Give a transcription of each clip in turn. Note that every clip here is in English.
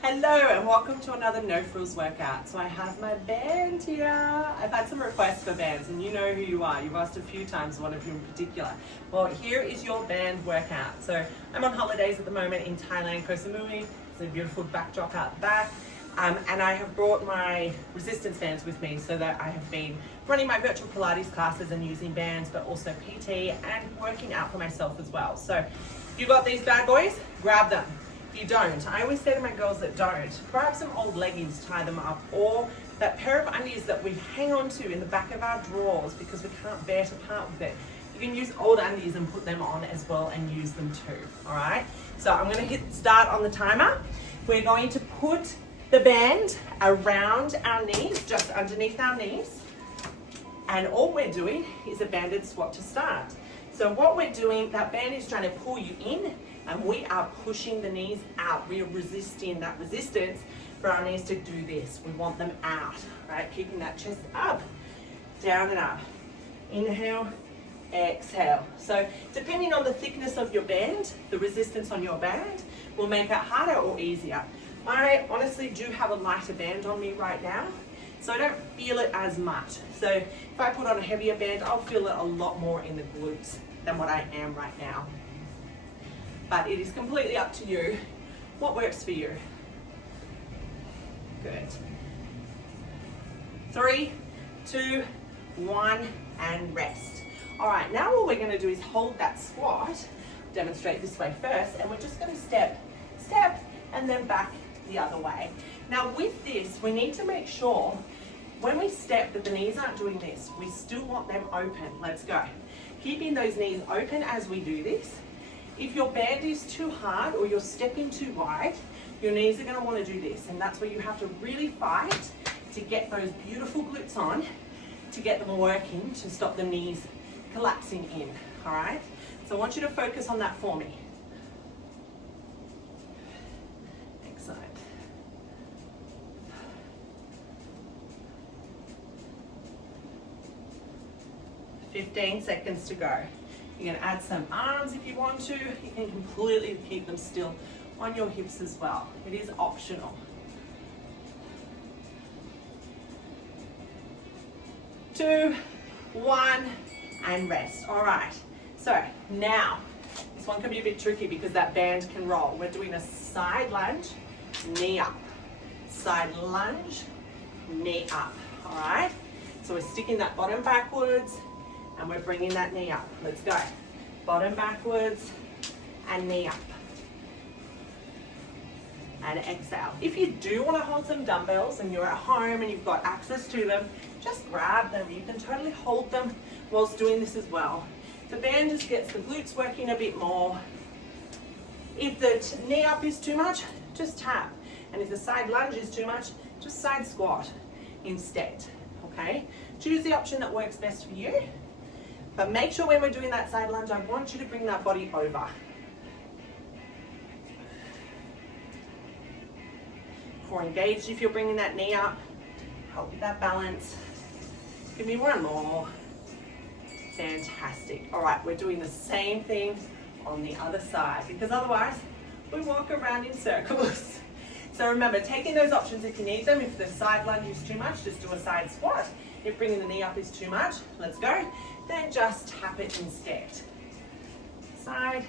Hello and welcome to another No Frills workout. So I have my band here. I've had some requests for bands and you know who you are. You've asked a few times, one of you in particular. Well, here is your band workout. So I'm on holidays at the moment in Thailand, Koh Samui. There's a beautiful backdrop out the back. And I have brought my resistance bands with me so that I have been running my virtual Pilates classes and using bands, but also PT and working out for myself as well. So if you've got these bad boys, grab them. If you don't, I always say to my girls that don't, grab some old leggings, tie them up, or that pair of undies that we hang on to in the back of our drawers because we can't bear to part with it. You can use old undies and put them on as well and use them too, all right? So I'm gonna hit start on the timer. We're going to put the band around our knees, just underneath our knees. And all we're doing is a banded squat to start. So what we're doing, that band is trying to pull you in and we are pushing the knees out. We are resisting that resistance for our knees to do this. We want them out, right? Keeping that chest up, down and up. Inhale, exhale. So depending on the thickness of your band, the resistance on your band will make it harder or easier. I honestly do have a lighter band on me right now, so I don't feel it as much. So if I put on a heavier band, I'll feel it a lot more in the glutes than what I am right now. But it is completely up to you what works for you. Good. 3, 2, 1, and rest. All right, now what we're going to do is hold that squat, demonstrate this way first, and we're just going to step, and then back the other way. Now with this, we need to make sure when we step that the knees aren't doing this. We still want them open. Let's go. Keeping those knees open as we do this. If your band is too hard or you're stepping too wide, your knees are going to want to do this, and that's where you have to really fight to get those beautiful glutes on, to get them working, to stop the knees collapsing in, all right? So I want you to focus on that for me. Excellent. 15 seconds to go. You can add some arms if you want to. You can completely keep them still on your hips as well. It is optional. 2, 1, and rest. All right, so now, this one can be a bit tricky because that band can roll. We're doing a side lunge, knee up. Side lunge, knee up, all right? So we're sticking that bottom backwards, and we're bringing that knee up. Let's go. Bottom backwards and knee up. And exhale. If you do want to hold some dumbbells and you're at home and you've got access to them, just grab them. You can totally hold them whilst doing this as well. The band just gets the glutes working a bit more. If the knee up is too much, just tap. And if the side lunge is too much, just side squat instead, okay? Choose the option that works best for you. But make sure when we're doing that side lunge, I want you to bring that body over. Core engaged if you're bringing that knee up. Help with that balance. Give me one more. Fantastic. All right, we're doing the same thing on the other side because otherwise we walk around in circles. So remember, taking those options if you need them. If the side lunge is too much, just do a side squat. If bringing the knee up is too much, let's go. Then just tap it instead. Side.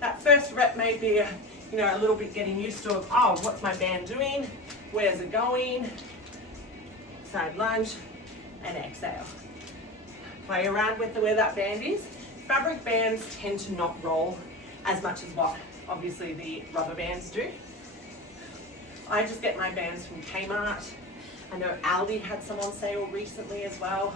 That first rep may be a little bit getting used to, oh, what's my band doing? Where's it going? Side lunge and exhale. Play around with where that band is. Fabric bands tend to not roll as much as what obviously the rubber bands do. I just get my bands from Kmart. I know Aldi had some on sale recently as well.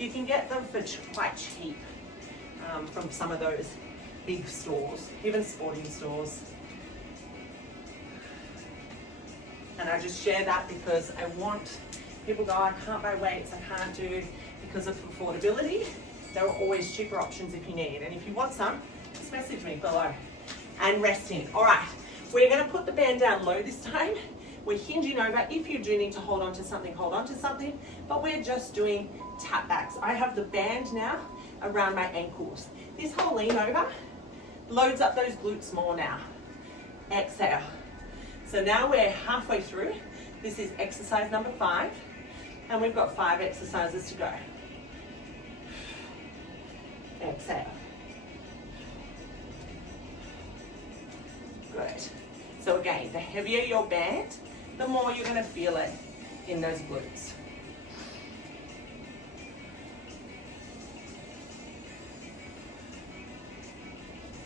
You can get them for quite cheap from some of those big stores, even sporting stores. And I just share that because I want people go, I can't buy weights, I can't do because of affordability. There are always cheaper options if you need. And if you want some, just message me below. And resting. All right, we're gonna put the band down low this time. We're hinging over. If you do need to hold on to something, hold on to something, but we're just doing tap backs. I have the band now around my ankles. This whole lean over loads up those glutes more now. Exhale. So now we're halfway through. This is exercise number 5, and we've got 5 exercises to go. Exhale. Good. So again, the heavier your band, the more you're going to feel it in those glutes.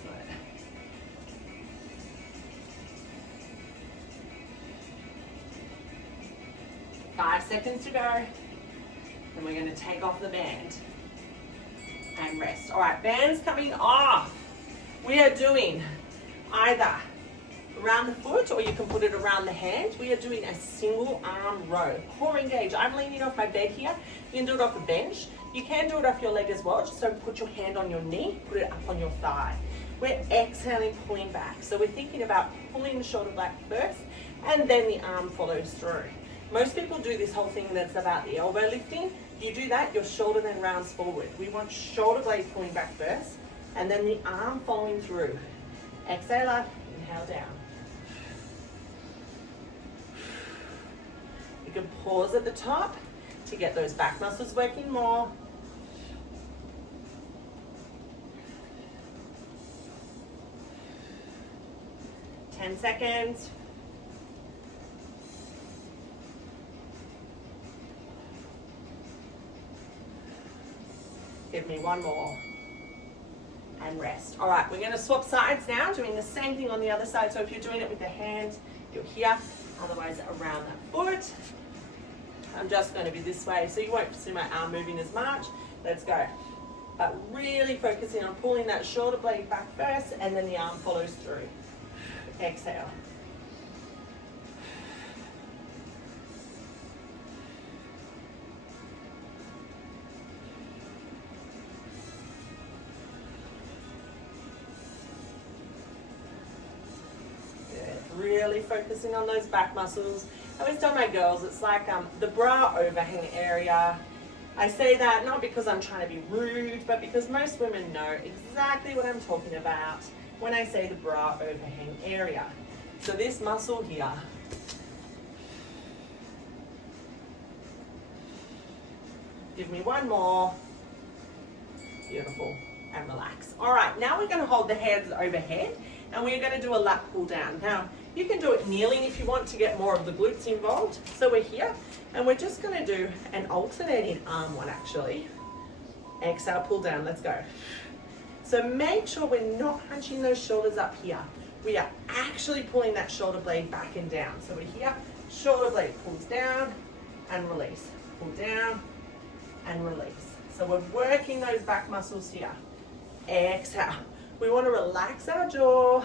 Good. 5 seconds to go. Then we're going to take off the band and rest. All right, band's coming off. We are doing either around the foot, or you can put it around the hand. We are doing a single arm row. Core engage. I'm leaning off my bed here. You can do it off the bench. You can do it off your leg as well. Just don't put your hand on your knee, put it up on your thigh. We're exhaling, pulling back. So we're thinking about pulling the shoulder back first, and then the arm follows through. Most people do this whole thing that's about the elbow lifting. You do that, your shoulder then rounds forward. We want shoulder blade pulling back first, and then the arm following through. Exhale up, inhale down. You can pause at the top to get those back muscles working more. Ten seconds. Give me one more. And rest. All right, we're going to swap sides now, doing the same thing on the other side. So if you're doing it with the hand, you're here. Otherwise, around that foot. I'm just going to be this way, so you won't see my arm moving as much. Let's go. But really focusing on pulling that shoulder blade back first, and then the arm follows through. Exhale. Really focusing on those back muscles. I always tell my girls, it's like the bra overhang area. I say that not because I'm trying to be rude, but because most women know exactly what I'm talking about when I say the bra overhang area. So this muscle here. Give me one more. Beautiful. And relax. All right, now we're going to hold the hands overhead, and we're going to do a lat pull down. Now, you can do it kneeling if you want to get more of the glutes involved. So we're here, and we're just going to do an alternating arm one actually. Exhale, pull down, let's go. So make sure we're not hunching those shoulders up here. We are actually pulling that shoulder blade back and down. So we're here, shoulder blade pulls down and release. Pull down and release. So we're working those back muscles here. Exhale. We want to relax our jaw,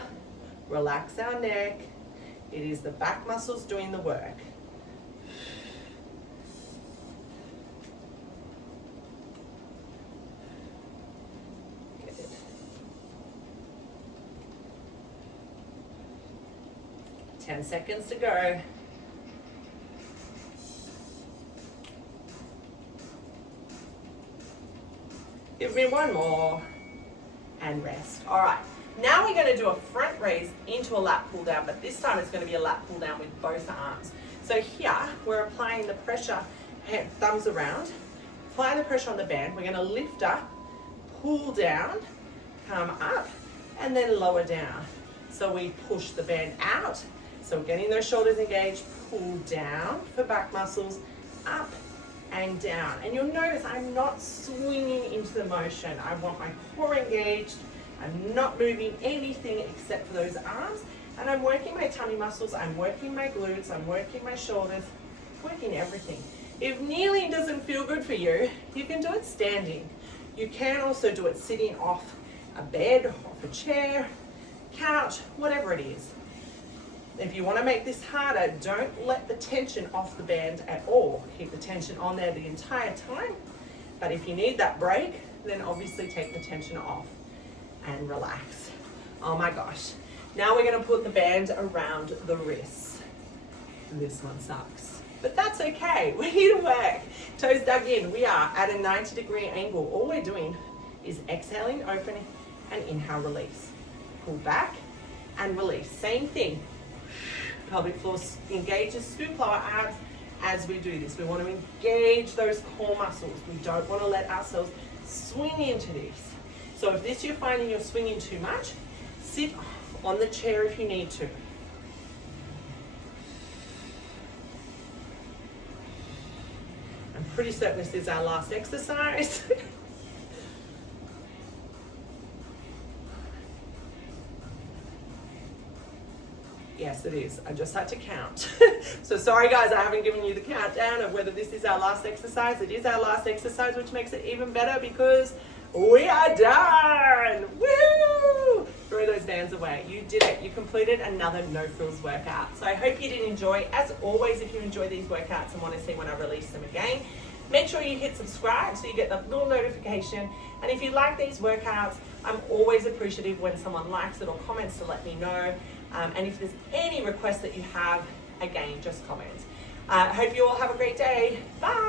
relax our neck. It is the back muscles doing the work. Good. Ten seconds to go. Give me one more. And rest. All right, now we're going to do a front raise into a lat pull down, but this time it's going to be a lat pull down with both arms. So here we're applying the pressure, thumbs around, apply the pressure on the band. We're going to lift up, pull down, come up, and then lower down. So we push the band out. So we're getting those shoulders engaged, pull down for back muscles, up and down. And you'll notice I'm not swinging into the motion. I want my core engaged. I'm not moving anything except for those arms. And I'm working my tummy muscles. I'm working my glutes. I'm working my shoulders. Working everything. If kneeling doesn't feel good for you, you can do it standing. You can also do it sitting off a bed, off a chair, couch, whatever it is. If you want to make this harder, don't let the tension off the band at all. Keep the tension on there the entire time. But if you need that break, then obviously take the tension off and relax. Oh my gosh. Now we're going to put the band around the wrists. This one sucks, but that's okay. We're here to work. Toes dug in. We are at a 90-degree angle. All we're doing is exhaling, opening, and inhale, release. Pull back and release. Same thing. pelvic floor engages, scoop lower abs as we do this. We want to engage those core muscles. We don't want to let ourselves swing into this. So if this you're finding you're swinging too much, sit on the chair if you need to. I'm pretty certain this is our last exercise. Yes, it is. I just had to count. So sorry guys, I haven't given you the countdown of whether this is our last exercise. It is our last exercise, which makes it even better because we are done. Woo! Throw those bands away. You did it. You completed another no frills workout. So I hope you did enjoy. As always, if you enjoy these workouts and want to see when I release them again, make sure you hit subscribe so you get the little notification. And if you like these workouts, I'm always appreciative when someone likes it or comments to let me know. And if there's any requests that you have, again, just comment. I hope you all have a great day. Bye.